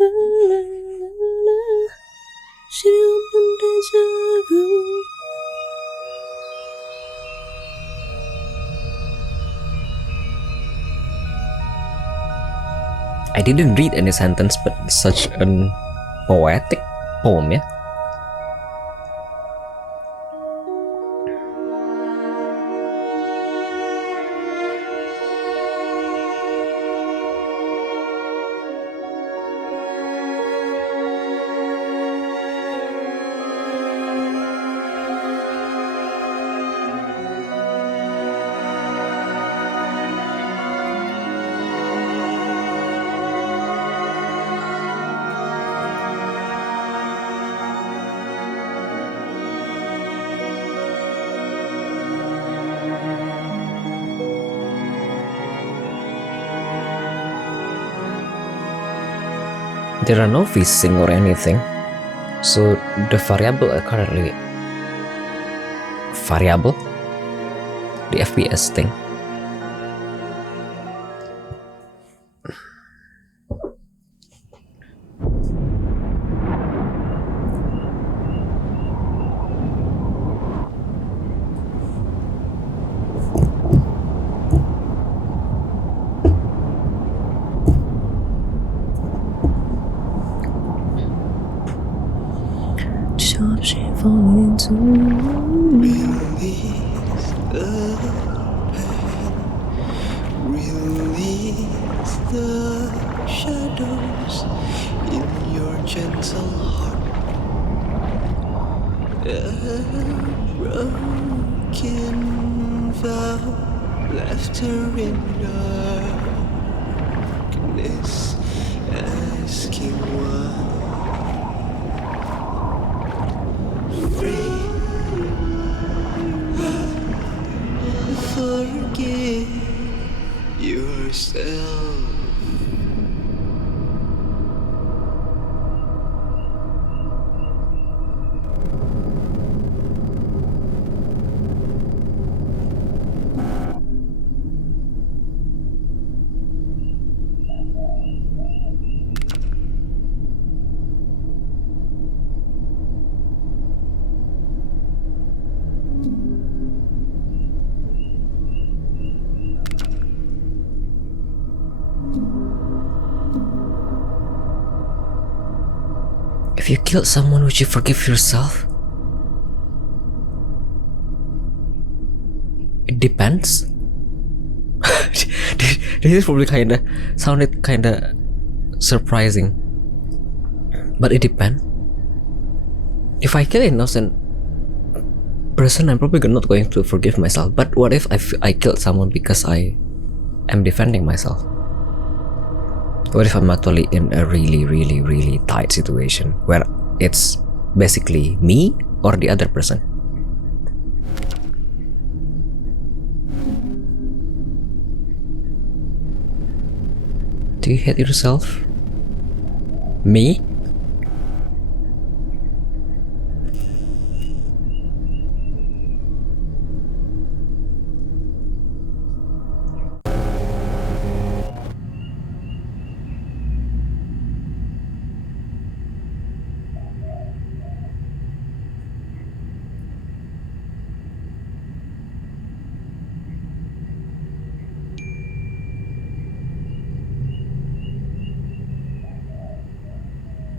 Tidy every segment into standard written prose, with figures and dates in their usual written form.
I didn't read any sentence, but such a poetic poem, yeah. There are no VSync or anything, so the variable are currently variable, the FPS thing. Falling into release the pain, release the shadows in your gentle heart. A broken vow left her in darkness, asking why. Forgive yourself. If you killed someone, would you forgive yourself? It depends. This is probably sounded kinda surprising, but it depends. If I kill an innocent person, I'm probably not going to forgive myself. But what if I killed someone because I am defending myself? What if I'm actually in a really tight situation where it's basically me or the other person? Do you hate yourself? Me?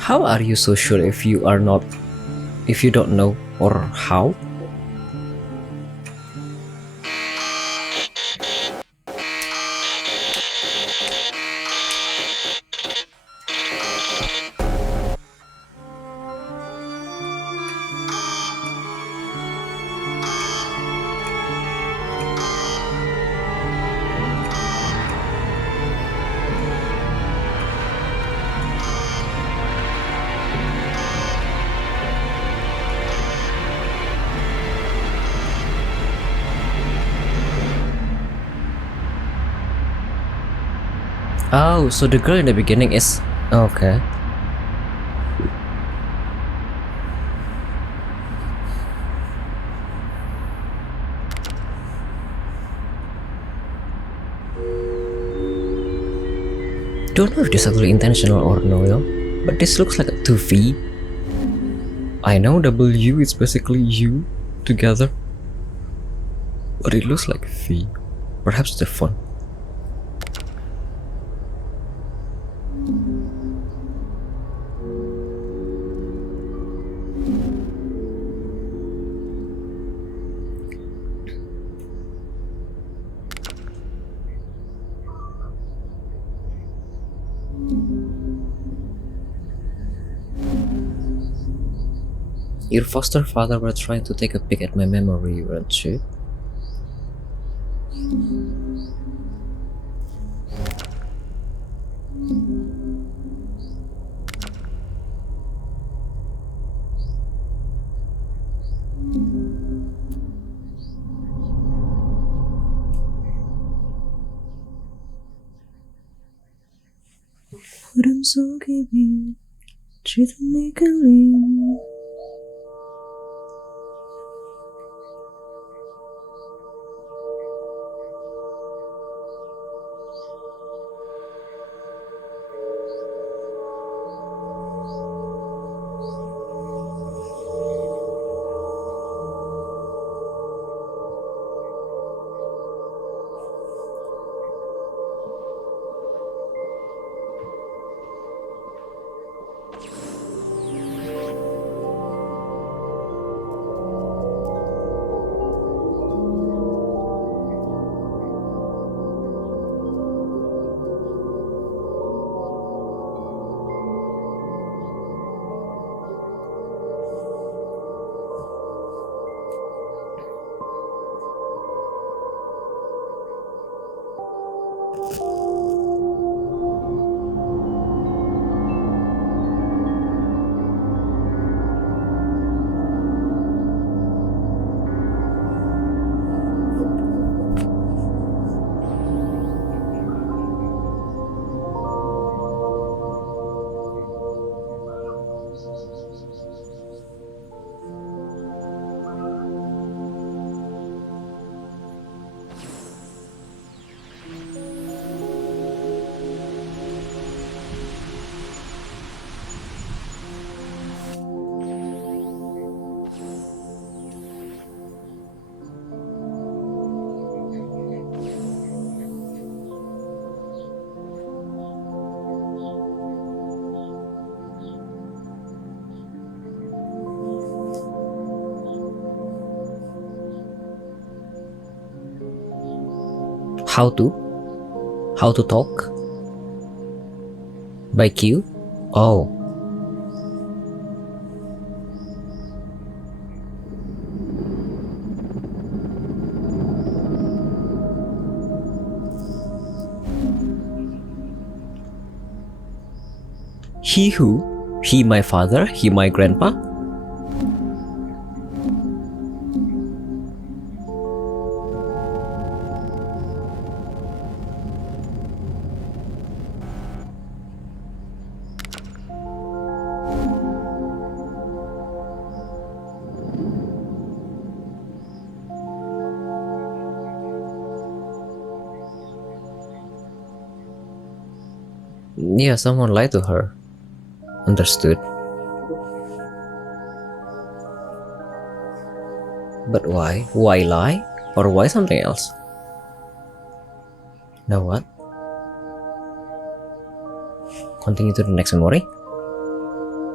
How are you so sure if you are not, if you don't know, or how? Oh, so the girl in the beginning is... Okay. Don't know if this is actually intentional or no, yo. But this looks like a 2V. I know W is basically U together, but it looks like V. Perhaps the font. Your foster father were trying to take a peek at my memory, weren't you? 구름 속에 비치던 네 그림 How to? How to talk? By Q? Oh. He who? He my father? He my grandpa? Yeah, someone lied to her. Understood. But why? Why lie? Or why something else? Now what? Continue to the next memory?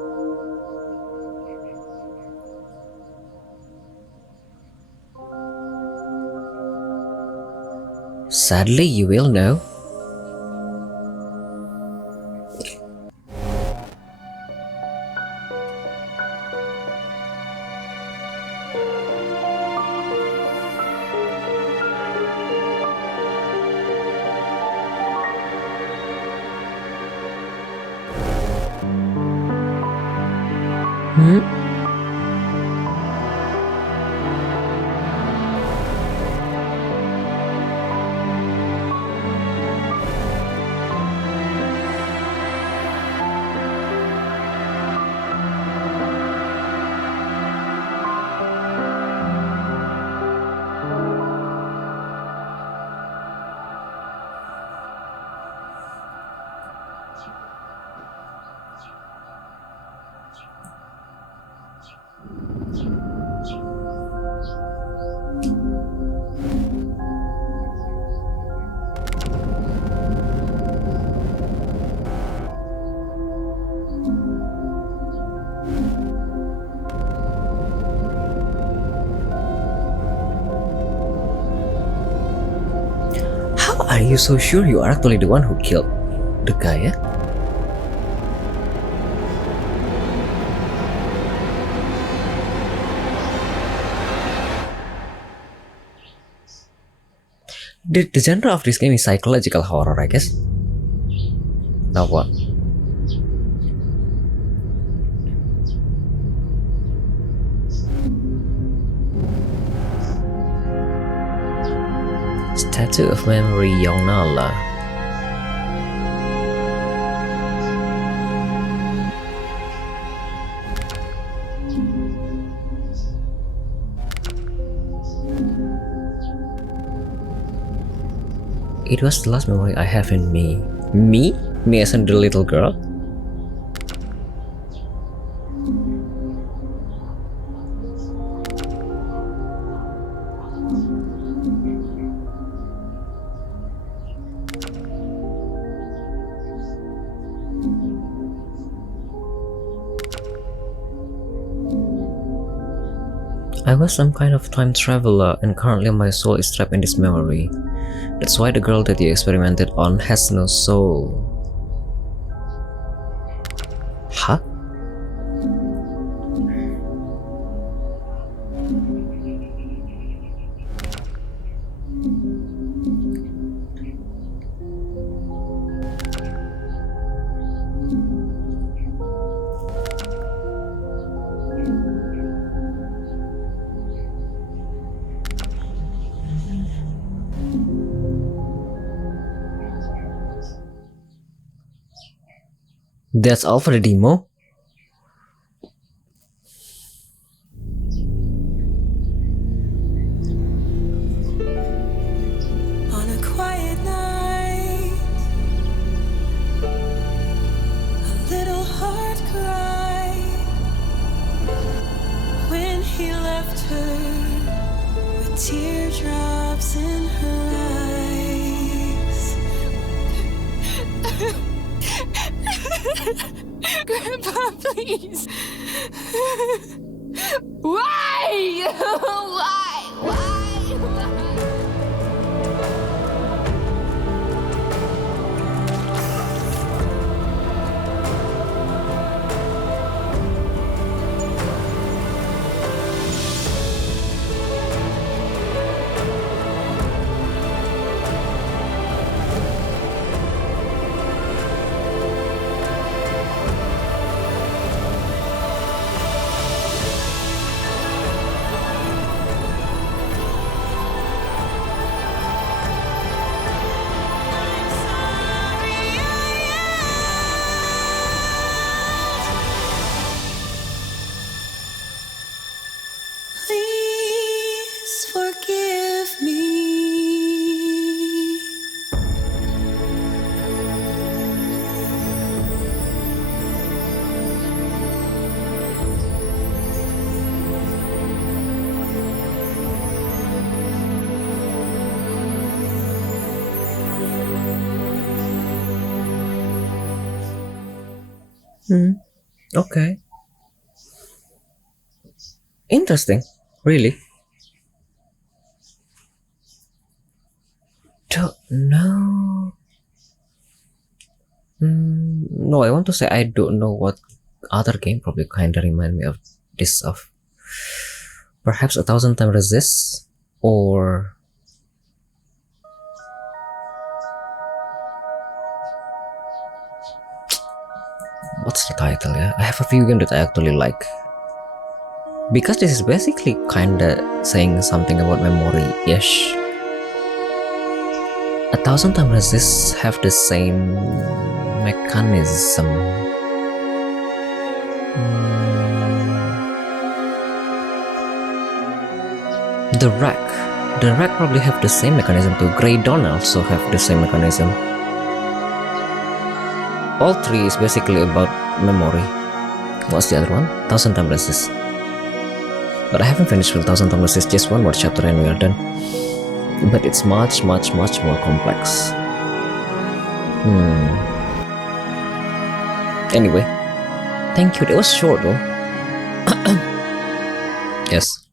Sadly, you will know. How are you so sure you are actually the one who killed the guy, yeah? The genre of this game is psychological horror, I guess. Now what? Statue of Memory Yonala. It was the last memory I have in me. Me? Me as in the little girl? I was some kind of time traveler and currently my soul is trapped in this memory. That's why the girl that you experimented on has no soul. Huh? That's all for the demo? On a quiet night, a little heart cried when he left her with teardrops in her eyes. Grandpa, please. Why? Why? Please forgive me. Okay. Interesting. Really. don't know. No, I want to say I don't know what other game probably kinda remind me of this stuff. Perhaps 1,000 times resist, or what's the title? Yeah, I have a few games that I actually like. Because this is basically kinda saying something about memory-ish. 1,000 times resist have the same mechanism. The rack probably have the same mechanism too. Radeon also have the same mechanism. All three is basically about memory. What's the other one? 1,000 times resist. But I haven't finished with 1,000 times resist. Just one more chapter and we are done. But it's much more complex. Anyway, thank you. That was short though. Yes.